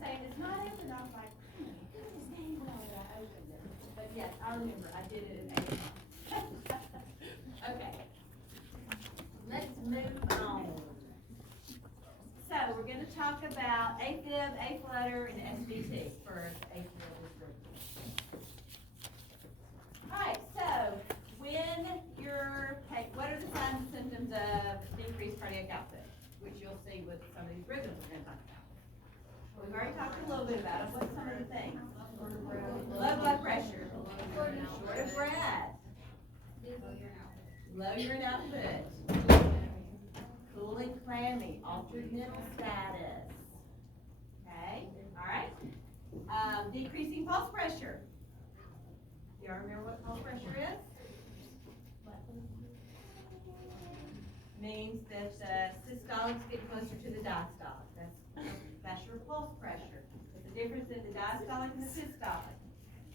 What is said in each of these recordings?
saying, it's not open. I was like, goodness dang, why did I open it? But yes, I remember, I did it in 8 months. Okay. Let's move on. So we're going to talk about AFib, A-flutter, and SVT for atrial dysrhythmia. All right, so when what are the signs and symptoms of decreased cardiac output, which you'll see with some of these rhythms we're going to talk about. We've already talked a little bit about it. What's some of the things? Low blood pressure, short of breath, low urine output, cooling clammy, altered mental status. Okay, all right. Decreasing pulse pressure. Do y'all remember what pulse pressure is? Means that the systolics get closer to the diastolic. That's your pulse pressure. It's the difference in the diastolic and the systolic.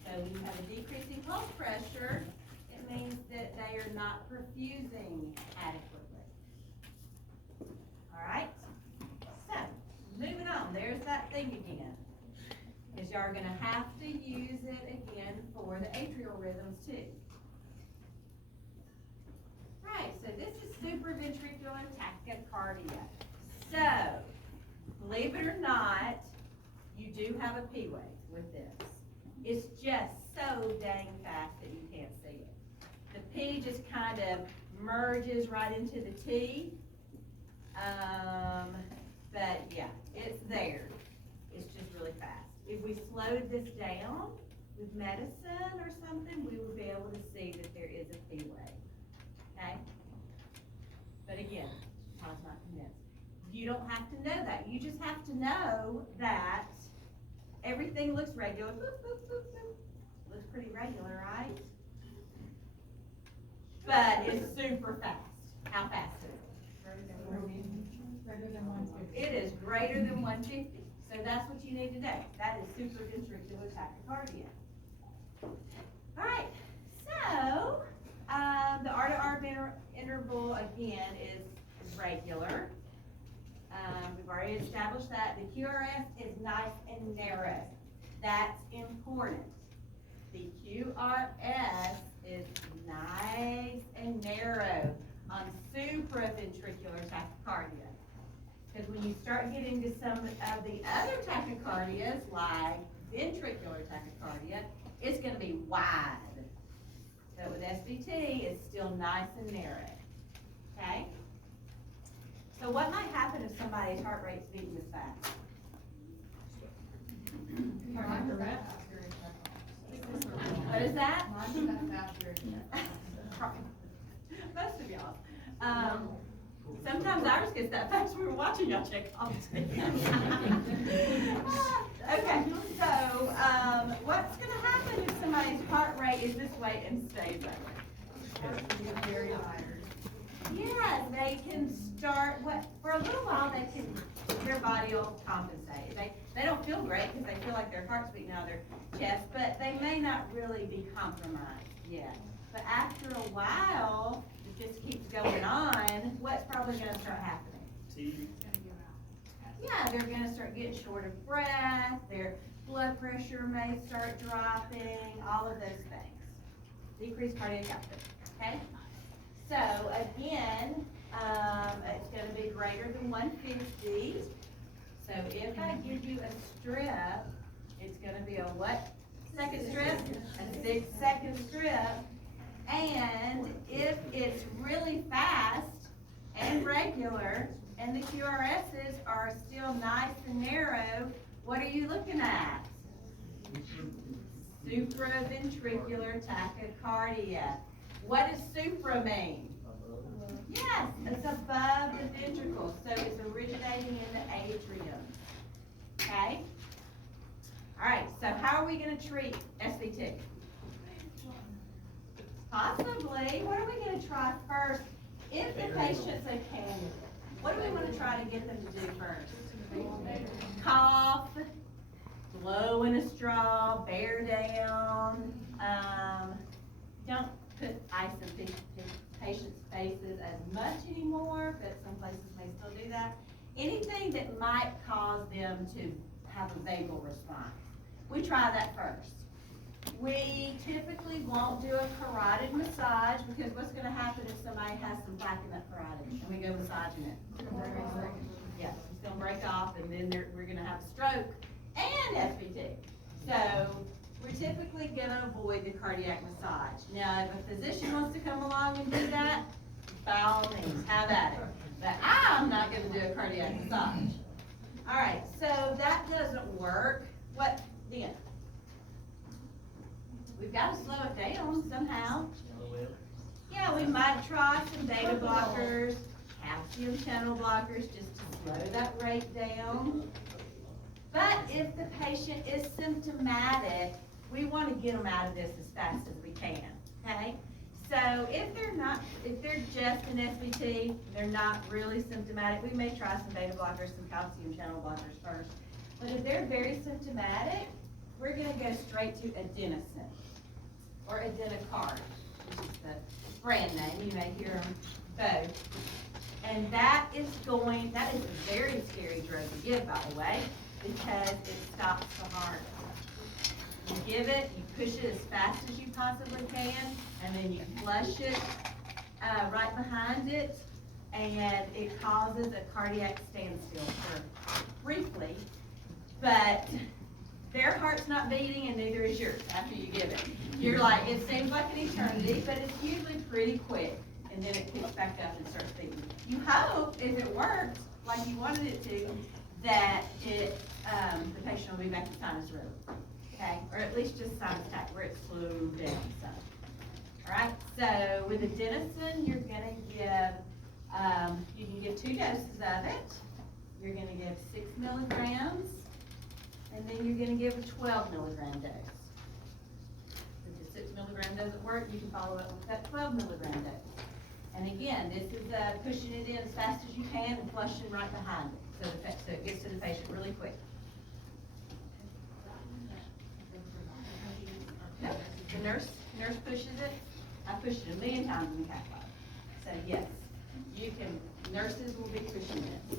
So when you have a decreasing pulse pressure, it means that they are not perfusing adequately. All right? So, moving on. There's that thing again. Because y'all are going to have to use it again for the atrial rhythms too. Right, so this is supraventricular tachycardia. So, believe it or not, you do have a P wave with this. It's just so dang fast that you can't see it. The P just kind of merges right into the T. But yeah, it's there. It's just really fast. If we slowed this down with medicine or something, we would be able to see that there is a P wave. Okay? But again, Todd's not convinced. You don't have to know that. You just have to know that everything looks regular. Boop, boop, boop, boop. Looks pretty regular, right? But it's super fast. How fast is it? Greater than 150. It is greater than 150. So that's what you need to know. That is supraventricular tachycardia. All right. So the R-to-R interval again is regular. We've already established that. The QRS is nice and narrow. That's important. The QRS is nice and narrow on supraventricular tachycardia. Because when you start getting to some of the other tachycardias, like ventricular tachycardia, it's going to be wide. But with SVT, it's still nice and narrow. Okay? So what might happen if somebody's heart rate's beating this fast? What is that? Most of y'all. Sometimes ours gets that fast. We were watching y'all check all the time. Okay, so what's going to happen if somebody's heart rate is this way and stays that way? Yeah, they can start, for a little while their body will compensate. They don't feel great because they feel like their heart's beating out of their chest, but they may not really be compromised yet. But after a while, it just keeps going on, what's probably going to start happening? Yeah, they're going to start getting short of breath, their blood pressure may start dropping, all of those things. Decreased cardiac output, okay? So again, it's going to be greater than 150. So if I give you a strip, it's going to be a what second strip? A 6-second strip. And if it's really fast and regular, and the QRSs are still nice and narrow, what are you looking at? Supraventricular tachycardia. What does supra mean? Yes, it's above the ventricle, so it's originating in the atrium. Okay? All right, so how are we going to treat SVT? Possibly. What are we going to try first? If the patient's a candidate, what do we want to try to get them to do first? Cough, blow in a straw, bear down. Don't put ice in patients' faces as much anymore, but some places may still do that. Anything that might cause them to have a vagal response. We try that first. We typically won't do a carotid massage because what's gonna happen if somebody has some plaque in that carotid and we go massaging it? Yes, it's gonna break off and then we're gonna have a stroke and SVT. So we're typically gonna avoid the cardiac massage. Now, if a physician wants to come along and do that, by all means, have at it. But I'm not gonna do a cardiac massage. All right, so that doesn't work. What then? We've got to slow it down somehow. Yeah, we might try some beta blockers, calcium channel blockers, just to slow that rate down. But if the patient is symptomatic, we want to get them out of this as fast as we can, okay? So if they're just an SVT, they're not really symptomatic, we may try some beta blockers, some calcium channel blockers first. But if they're very symptomatic, we're gonna go straight to adenosine or adenocard, which is the brand name, you may hear them both. And that is a very scary drug to give, by the way, because it stops the heart. You give it, you push it as fast as you possibly can, and then you flush it right behind it, and it causes a cardiac standstill briefly, but their heart's not beating and neither is yours after you give it. You're like, it seems like an eternity, but it's usually pretty quick, and then it picks back up and starts beating. You hope, if it worked like you wanted it to, that the patient will be back to sinus rhythm. Okay, or at least just sinus attack where it's slowed down some. All right, so with adenosine, you're gonna give, you can give 2 doses of it. You're gonna give 6 milligrams, and then you're gonna give a 12 milligram dose. If the 6 milligram doesn't work, you can follow up with that 12 milligram dose. And again, this is pushing it in as fast as you can and flushing right behind it, so it gets to the patient really quick. The nurse pushes it. I pushed it a million times in the cath lab. So yes, you can, nurses will be pushing it.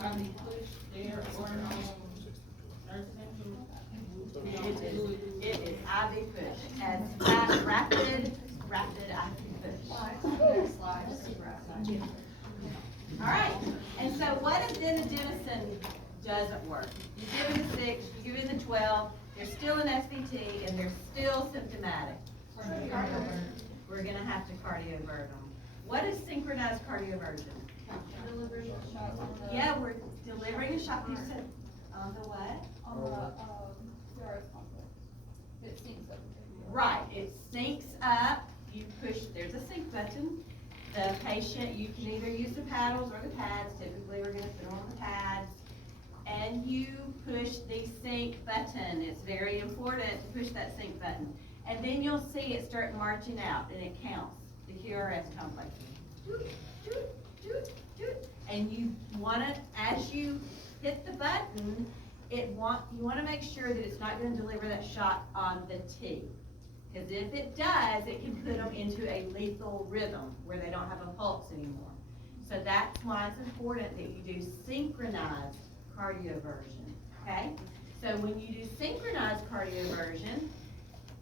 Are they pushed there or It is IV push, as fast, rapid IV push. All right, and so what if then adenosine doesn't work? You give them the 6, you give them the 12, they're still an SVT and they're still symptomatic. We're gonna have to cardiovert them. What is synchronized cardioversion? Yeah, we're delivering a shot. You said on the what? On the CRS complex. It syncs up. Right, it syncs up. You push, there's a sync button. The patient, you can either use the paddles or the pads. Typically, we're gonna put them on the pads. And you push the sync button. It's very important to push that sync button. And then you'll see it start marching out, and it counts the QRS complex. And you want to, as you hit the button, you want to make sure that it's not going to deliver that shot on the T. Because if it does, it can put them into a lethal rhythm where they don't have a pulse anymore. So that's why it's important that you do synchronized cardioversion, okay? So when you do synchronized cardioversion,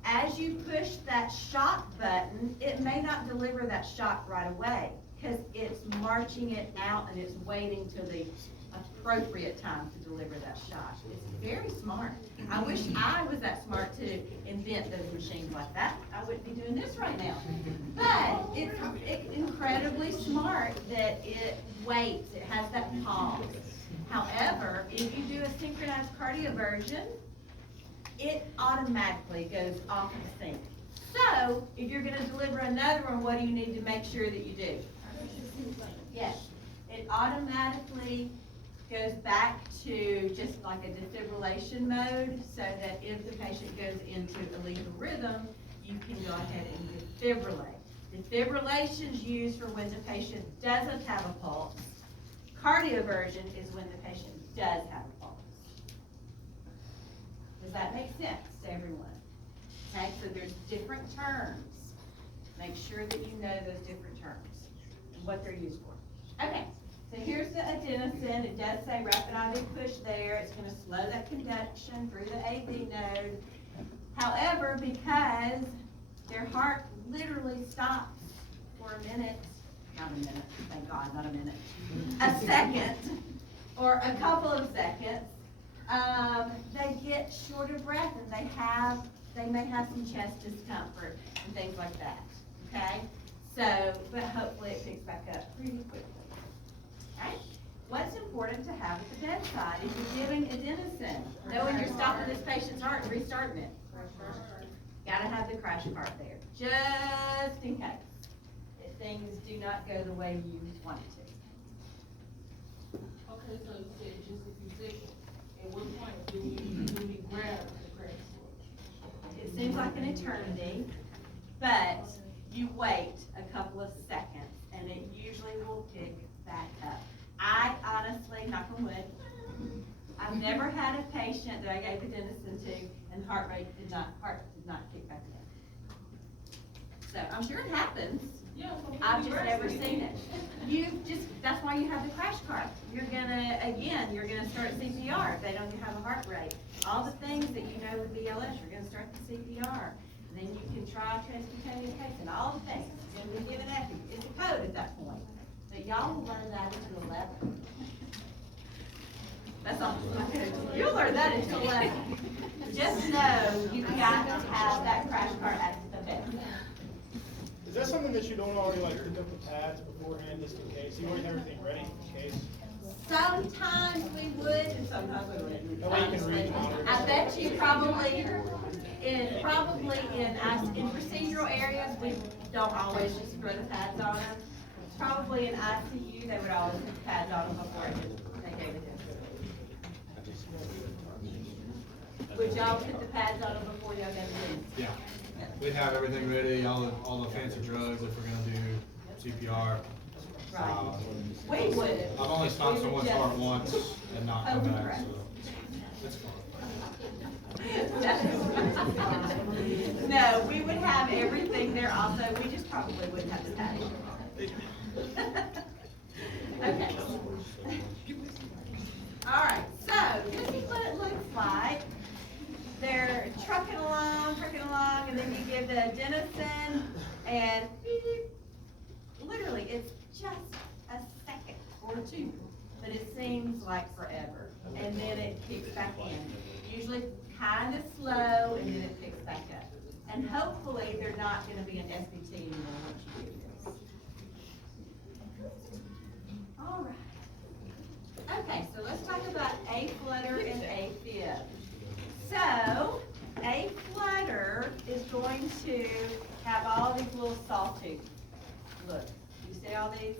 as you push that shot button, it may not deliver that shot right away because it's marching it out and it's waiting till the appropriate time to deliver that shot. It's very smart. I wish I was that smart to invent those machines like that. I wouldn't be doing this right now. But it's incredibly smart that it waits, it has that pause. However, if you do a synchronized cardioversion, it automatically goes off of sync. So, if you're going to deliver another one, what do you need to make sure that you do? Yes, it automatically goes back to just like a defibrillation mode, so that if the patient goes into a lethal rhythm, you can go ahead and defibrillate. Defibrillation is used for when the patient doesn't have a pulse. Cardioversion is when the patient does have a pulse. Does that make sense to everyone? Okay, so there's different terms. Make sure that you know those different terms and what they're used for. Okay, So here's the adenosine. It does say rapid IV push there. It's going to slow that conduction through the AV node. However, because their heart literally stops for a minute, not a minute, thank God, not a minute, a second, or a couple of seconds, they get short of breath and they may have some chest discomfort and things like that, okay? So, but hopefully it picks back up pretty quickly. Right? What's important to have at the bedside is you're giving adenosine, knowing you're stopping this patient's heart and restarting it. Gotta have the crash cart there, just in case if things do not go the way you want it to. Okay, so you said just a few seconds. At what point do we grab the crash switch? It seems like an eternity, but you wait a couple of seconds and it usually will pick back up. I honestly, knock on wood, I've never had a patient that I gave adenosine to and the heart did not kick back up. So I'm sure it happens. Yeah, so we I've just grab never it. seen it. That's why you have the crash cart. You're gonna start CPR if they don't have a heart rate. All the things that you know with BLS, you're gonna start the CPR. And then you can try transcutaneous pacing, all the things. You're gonna be given epi. It's a code at that point. But y'all will learn that until 11. That's all. You'll learn that until 11. Just know you've got to have that crash cart at the bed. Is that something that you don't already like pick up the pads beforehand just in case? You already have everything ready in case? Sometimes we would, and sometimes we wouldn't. That way you can read monitor. I bet you probably in procedural areas, we don't always just throw the pads on them. Probably in ICU, they would always put the pads on them before they gave it to them. Would y'all put the pads on them before y'all gave it in? Yeah, we'd have everything ready, all the fancy drugs if we're gonna do CPR. Right. We would. I've only stopped We would someone's heart just- once and not come back, so it's fun. No, we would have everything there also, we just probably wouldn't have the pads. Okay. All right, so this is what it looks like. They're trucking along, and then you give the adenosine, and beep. Literally, it's just a second or two, but it seems like forever. And then it kicks back in. Usually kind of slow, and then it picks back up. And hopefully, they're not gonna be an SVT anymore once you do this. All right. Okay, so let's talk about A flutter and A fib. So, A flutter is going to have all these little sawtooths. Look, you see all these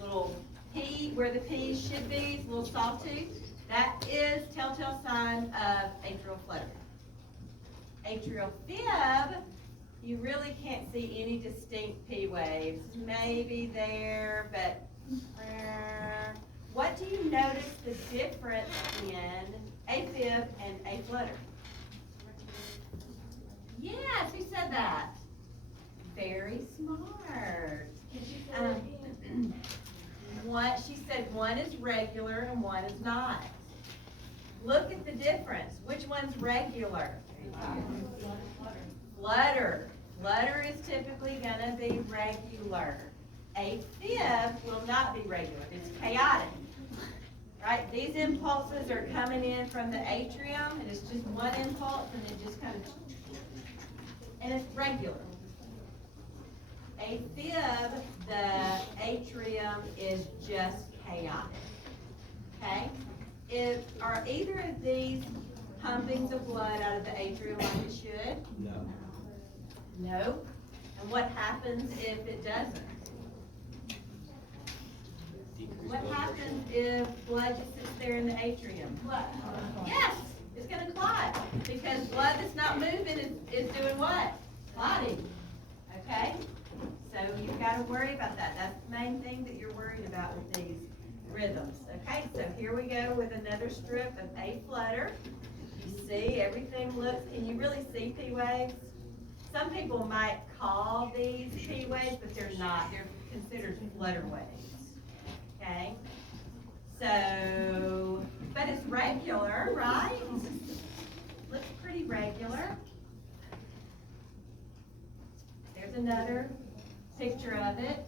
little P, where the P's should be, these little sawtooths? That is telltale sign of atrial flutter. Atrial fib, you really can't see any distinct P waves. Maybe there, but what do you notice the difference in AFib and A flutter? Yes, who said that? Very smart. What she said, one is regular and one is not. Look at the difference. Which one's regular? Flutter. Flutter is typically gonna be regular. A fib will not be regular. It's chaotic. Right? These impulses are coming in from the atrium, and it's just one impulse, and it just kind of, and it's regular. A fib, the atrium is just chaotic. Okay? Are either of these pumping the blood out of the atrium like it should? No. No. And what happens if it doesn't? What happens if blood just sits there in the atrium? Yes, it's gonna clot, because blood that's not moving is doing what? Clotting, okay? So you've gotta worry about that. That's the main thing that you're worried about with these rhythms, okay? So here we go with another strip of A flutter. You see, everything looks, can you really see P waves? Some people might call these P waves, but they're not. They're considered flutter waves. okay? So, but it's regular, right? Looks pretty regular. There's another picture of it.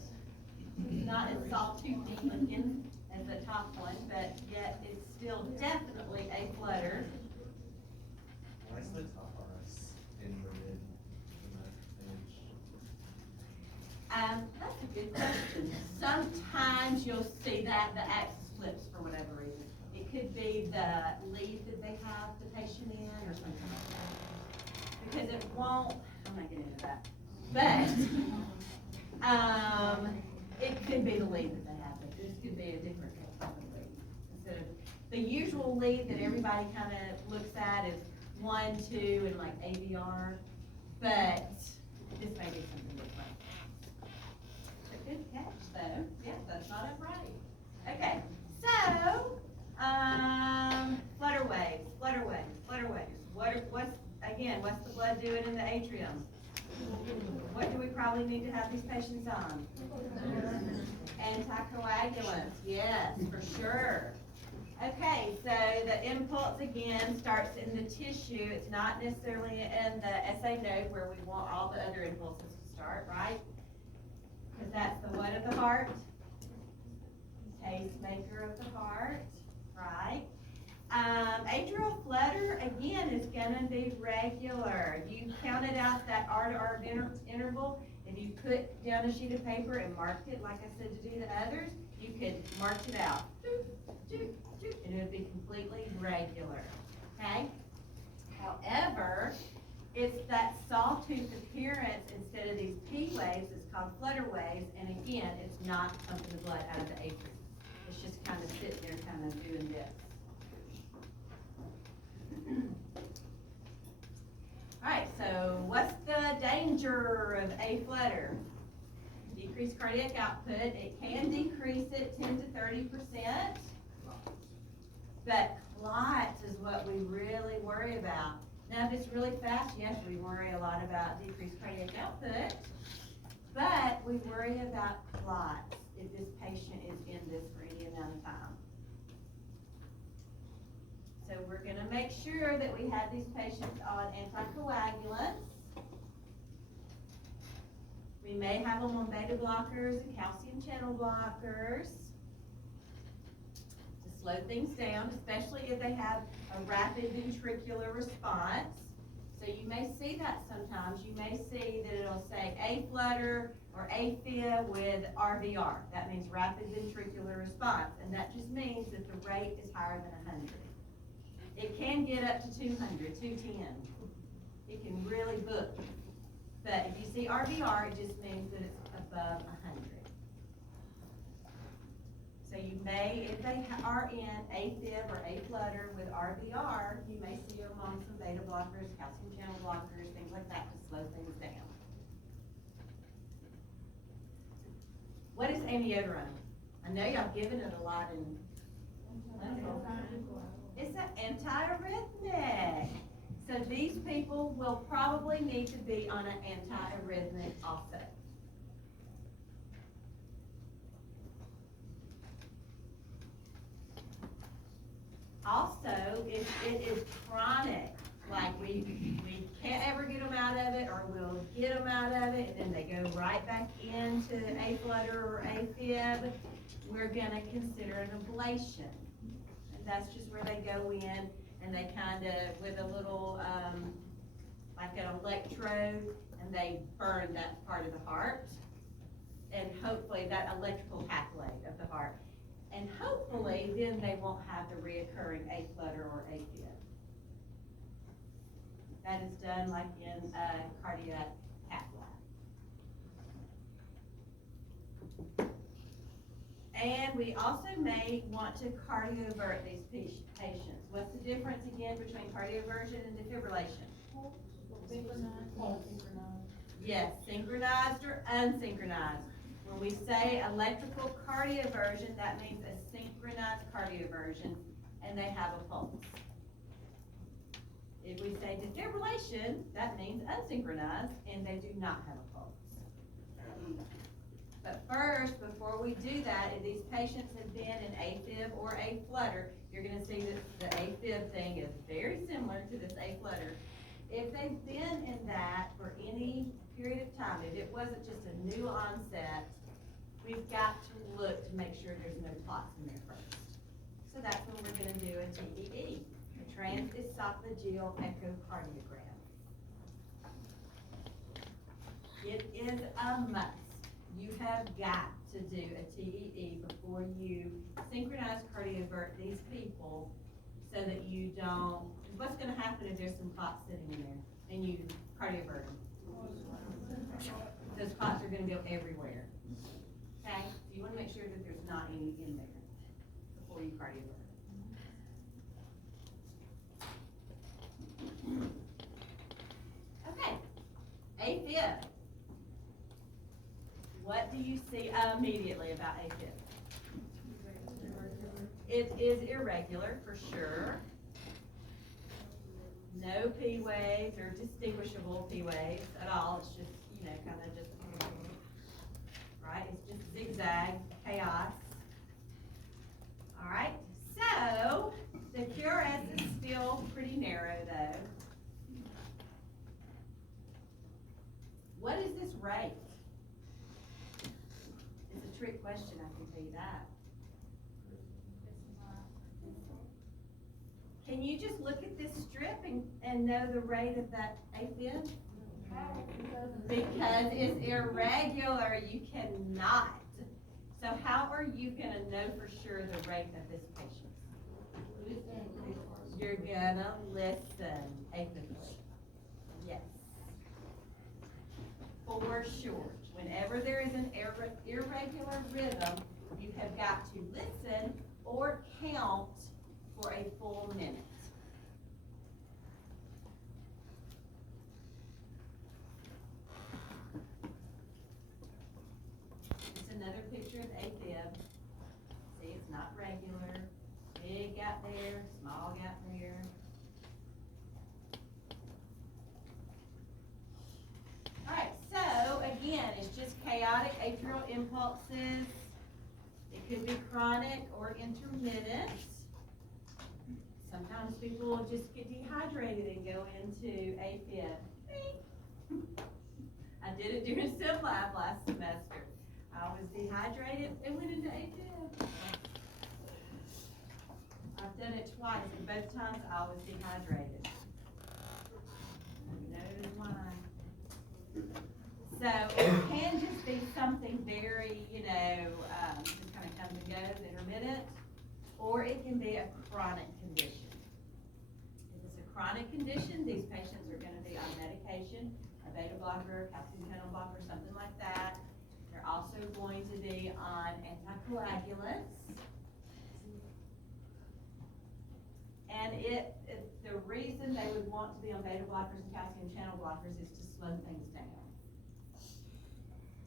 Not as sawtoothy looking as the top one, but yet it's still definitely a flutter. Why is the top RS inverted in that image? That's a good question. Sometimes you'll see that the axis flips for whatever reason. It could be the lead that they have the patient in or something like that. Because it won't, I'm not getting into that. But, it could be the lead that they have, but this could be a different type of lead. Instead of, the usual lead that everybody kind of looks at is 1, 2, and like AVR, but this may be something different. A good catch though, yeah, that's not upright. Okay, so, flutter waves, flutter waves, flutter waves. What's the blood doing in the atrium? What do we probably need to have these patients on? Anticoagulants, yes, for sure. Okay, so the impulse again starts in the tissue. It's not necessarily in the SA node where we want all the other impulses to start, right? Because that's the what of the heart? Pacemaker of the heart, right? Atrial flutter, again, is gonna be regular. You counted out that R to R interval. If you put down a sheet of paper and marked it, like I said to do the others, you could mark it out. And it would be completely regular, okay? However, it's that sawtooth appearance instead of these P waves, it's called flutter waves, and again, it's not pumping the blood out of the atrium. It's just kind of sitting there kind of doing this. Alright, so what's the danger of a flutter? Decreased cardiac output. It can decrease it 10 to 30%. But clots is what we really worry about. Now, if it's really fast, yes, we worry a lot about decreased cardiac output. But we worry about clots if this patient is in this for any amount of time. So we're gonna make sure that we have these patients on anticoagulants. We may have them on beta blockers and calcium channel blockers to slow things down, especially if they have a rapid ventricular response. So you may see that sometimes. You may see that it'll say A flutter or AFib with RVR. That means rapid ventricular response, and that just means that the rate is higher than 100. It can get up to 200, 210. It can really book. But if you see RVR, it just means that it's above 100. So you may, if they are in AFib or A-flutter with RVR, you may see them on some beta blockers, calcium channel blockers, things like that to slow things down. What is amiodarone? I know y'all given it a lot in It's an antiarrhythmic. So these people will probably need to be on an antiarrhythmic also. Also, if it is chronic, like we can't ever get them out of it, or we'll get them out of it, and then they go right back into A-flutter or AFib, we're gonna consider an ablation. That's just where they go in and they kind of, with a little, like an electrode, and they burn that part of the heart. And hopefully that electrical pathway of the heart. And hopefully then they won't have the reoccurring A-flutter or AFib. That is done like in a cardiac cath lab. And we also may want to cardiovert these patients. What's the difference again between cardioversion and defibrillation? Yes, synchronized or unsynchronized. When we say electrical cardioversion, that means a synchronized cardioversion, and they have a pulse. If we say defibrillation, that means unsynchronized, and they do not have a pulse. But first, before we do that, if these patients have been in AFib or A flutter, you're gonna see that the AFib thing is very similar to this A flutter. If they've been in that for any period of time, if it wasn't just a new onset, we've got to look to make sure there's no clots in there first. So that's when we're gonna do a TEE, a transesophageal echocardiogram. It is a must. You have got to do a TEE before you synchronize cardiovert these people so that you don't, what's gonna happen if there's some clots sitting in there and you cardiovert them? Those clots are gonna go everywhere. Okay? So you wanna make sure that there's not any in there before you cardiovert. Okay, AFib. What do you see immediately about AFib? It is irregular for sure. No P waves or distinguishable P waves at all. It's just, kind of just, right? It's just zigzag, chaos. All right, so the QRS is still pretty narrow though. What is this rate? It's a trick question, I can tell you that. Can you just look at this strip and know the rate of that AFib? Because it's irregular, you cannot. So how are you gonna know for sure the rate of this patient? You're gonna listen actively. Yes. For sure. Whenever there is an irregular rhythm, you have got to listen or count for a full minute. It's another picture of AFib. See, it's not regular. Big gap there, small gap there. Alright, so again, it's just chaotic atrial impulses. It could be chronic or intermittent. Sometimes people will just get dehydrated and go into AFib. I did it during Sim Lab last semester. I was dehydrated and went into AFib. I've done it twice, and both times I was dehydrated. Who knows why? So it can just be something very, just kind of comes and goes, intermittent, or it can be a chronic condition. If it's a chronic condition, these patients are going to be on medication, a beta blocker, calcium channel blocker, something like that. They're also going to be on anticoagulants. And the reason they would want to be on beta blockers and calcium channel blockers is to slow things down.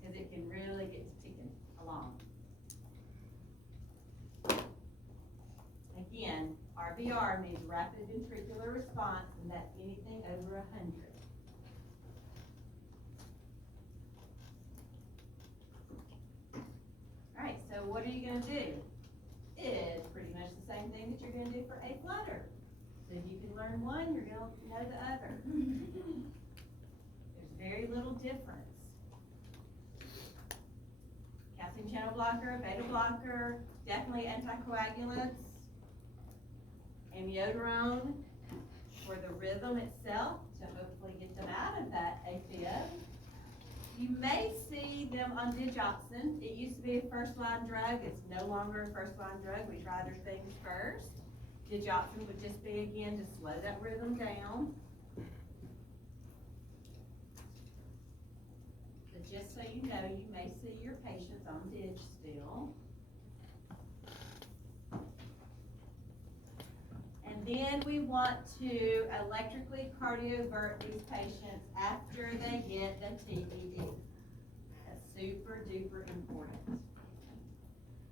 Because it can really get to ticking along. Again, RVR means rapid ventricular response, and that's anything over 100. All right, so what are you going to do? It's pretty much the same thing that you're going to do for A flutter. So if you can learn one, you're going to know the other. There's very little difference. Calcium channel blocker, beta blocker, definitely anticoagulants. Amiodarone for the rhythm itself to hopefully get them out of that AFib. You may see them on digoxin. It used to be a first-line drug. It's no longer a first-line drug. We try other things first. Digoxin would just be, again, to slow that rhythm down. But just so you know, you may see your patients on dig still. And then we want to electrically cardiovert these patients after they get the TEE. That's super duper important.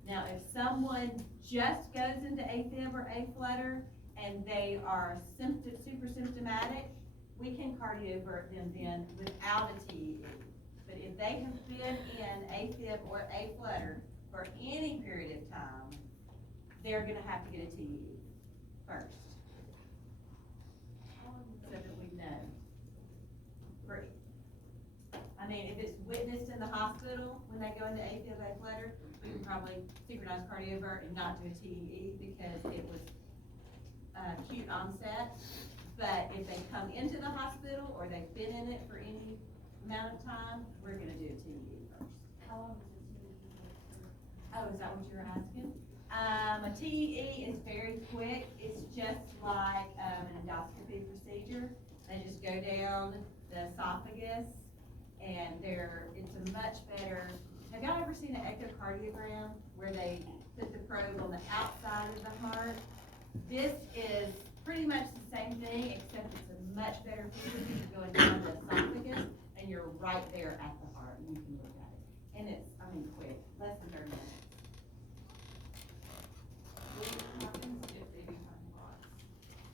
Now, if someone just goes into AFib or A flutter and they are super symptomatic, we can cardiovert them then without a TEE. But if they have been in AFib or A-flutter for any period of time, they're gonna have to get a TEE first. So that we know. I mean, if it's witnessed in the hospital when they go into AFib, A-flutter, we can probably synchronize cardiovert and not do a TEE because it was acute onset. But if they come into the hospital or they've been in it for any amount of time, we're gonna do a TEE first. How long does it take? Oh, is that what you're asking? A TEE is very quick. It's just like an endoscopy procedure. They just go down the esophagus and it's a much better, have y'all ever seen an echocardiogram where they put the probe on the outside of the heart? This is pretty much the same thing, except it's a much better picture because you're going down the esophagus and you're right there at the heart and you can look at it. And it's, quick, less than 30 minutes. What happens if they become clots?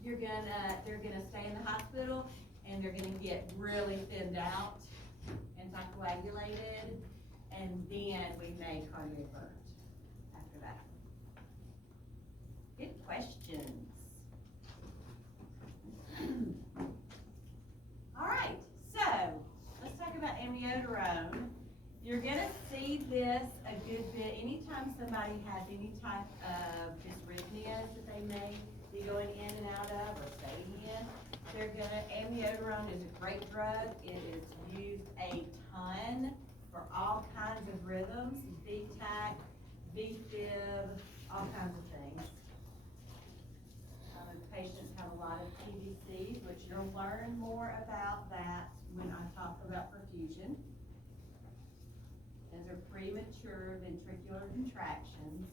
They're gonna stay in the hospital and they're gonna get really thinned out, anticoagulated, and then we may cardiovert after that. Good questions. All right, so let's talk about amiodarone. You're gonna see this a good bit anytime somebody has any type of dysrhythmias that they may be going in and out of or staying in. Amiodarone is a great drug. It is used a ton for all kinds of rhythms, VTAC, VFib, all kinds of things. Patients have a lot of PVCs, which you'll learn more about that when I talk about perfusion. Those are premature ventricular contractions.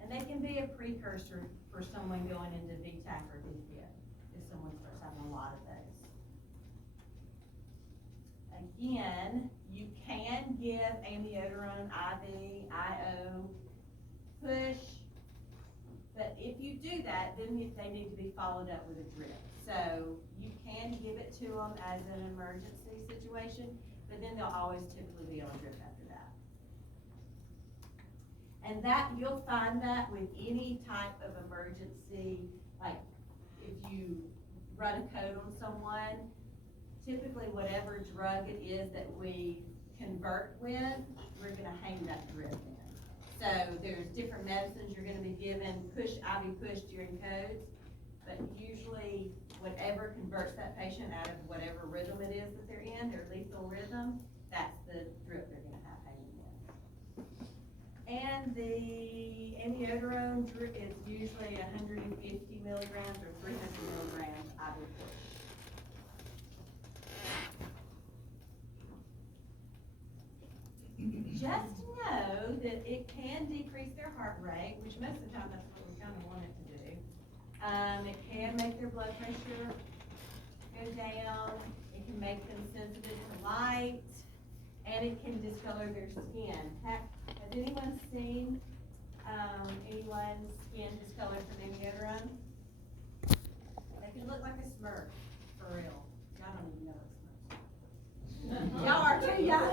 And they can be a precursor for someone going into VTAC or VFib if someone starts having a lot of those. Again, you can give amiodarone IV, IO, push, but if you do that, then they need to be followed up with a drip. So you can give it to them as an emergency situation, but then they'll always typically be on a drip after that. And that, you'll find that with any type of emergency, like if you run a code on someone, typically whatever drug it is that we convert with, we're gonna hang that drip in. So there's different medicines you're gonna be given, IV push during codes, but usually whatever converts that patient out of whatever rhythm it is that they're in, their lethal rhythm, that's the drip they're gonna have hanging in. And the amiodarone drip is usually 150 milligrams or 300 milligrams IV push. Just know that it can decrease their heart rate, which most of the time that's what we kind of want it to do. It can make their blood pressure go down. It can make them sensitive to light, and it can discolor their skin. Has anyone seen anyone's skin discolored from amiodarone? They can look like a Smurf, for real. Y'all don't even know what Smurfs are. Y'all are too young.